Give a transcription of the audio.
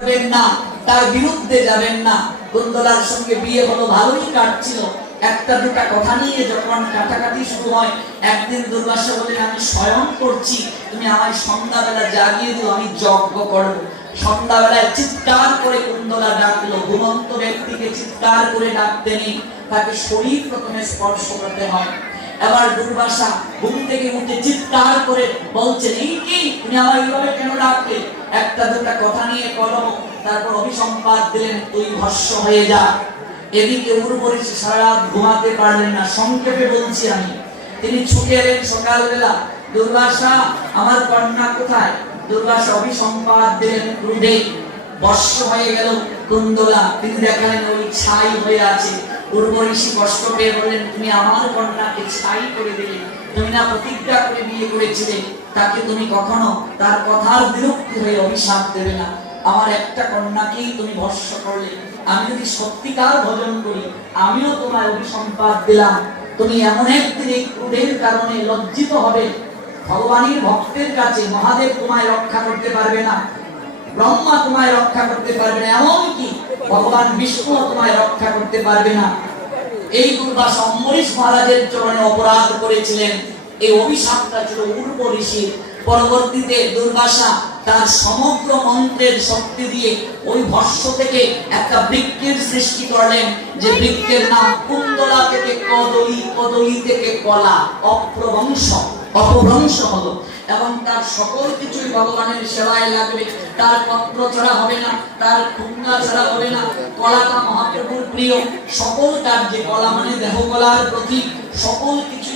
করবেন না, তার বিরুদ্ধে যাবেন না। সঙ্গে বিয়ে হলো, ভালোই কাটছিল। একটা দুটা কথা নিয়ে যখন কাটাকাটি শুরু হয়, একদিন আমি স্বয়ং করছি, তুমি আমায় সন্ধ্যাবেলা জাগিয়ে দিও, আমি যজ্ঞ করব। সন্ধ্যাবেলায় চিৎকার করে কুন্দলা ডাকলো। ঘুমন্ত ব্যক্তিকে চিৎকার করে ডাকতে নেই তাকে শরীর প্রথমে স্পর্শ করতে হয়। এবার দুর্বাসা ঘুম থেকে উঠে চিৎকার করে বলছেন, এই কি? তুমি আমার এইভাবে কেন ডাকলে একটা দুটা কথা নিয়ে কলম, তারপর অভিসম্পাদ দিলেন, তুই ভস্য হয়ে যা। এদিকে উর্বরী সারা রাত ঘুমাতে পারলেন না, সংক্ষেপে বলছি আমি। তিনি ছুটে এলেন সকালবেলা। দুর্বাসা, আমার কন্যা কোথায়? দুর্বাসা অভিসম্পাদ দিলেন ক্রুধে বর্ষ হয়ে গেল কুন্দলা। তিনি দেখালেন, ওই ছাই হয়ে আছে। উর্বশী কষ্ট পেয়ে বললেন, তুমি আমার কন্যাকে ছাই করে দিলে, তুমি না প্রতিজ্ঞা করে বিয়ে করেছিলে, তাকে তুমি কখনো তার কথার বিরক্তি হয়ে অভিশাপ দেবে না। আমার একটা কন্যাকেই তুমি ভস্য করলে। আমি যদি সত্যিকার ভজন করি, আমিও তোমার অভিসম্পাদ দিলাম। তুমি এমন একদিন এই ক্রোধের কারণে লজ্জিত হবে। ভগবানের ভক্তের কাছে মহাদেব তোমায় রক্ষা করতে পারবে না। ব্রহ্মা তোমায় রক্ষা করতে পারবে না। এমনকি ভগবান বিষ্ণু তোমায় রক্ষা করতে পারবে না। এই দুর্বাস অম্বরীশ মহারাজের চরণে অপরাধ করেছিলেন। এই অভিশাপটা ছিল উর্ব ঋষির। পরবর্তীতে দুর্বাসা তার সমগ্র মন্ত্রের শক্তি দিয়ে ওই ভস্য থেকে একটা বৃক্ষের সৃষ্টি করলেন, যে বৃক্ষের নাম কুন্দলা থেকে কদলী কদলী থেকে কলা। অপ্রবংশ, অপভ্রংশ হলো। এবং তার সকল কিছুই ভগবানের সেবায় লাগবে। তার পত্র ছাড়া হবে না, তার খুঙ্গা ছাড়া হবে না। কলাটা মহাপ্রভুর প্রিয় সকল তার যে কলা মানে দেহ, কলার প্রতীক, সকল কিছুই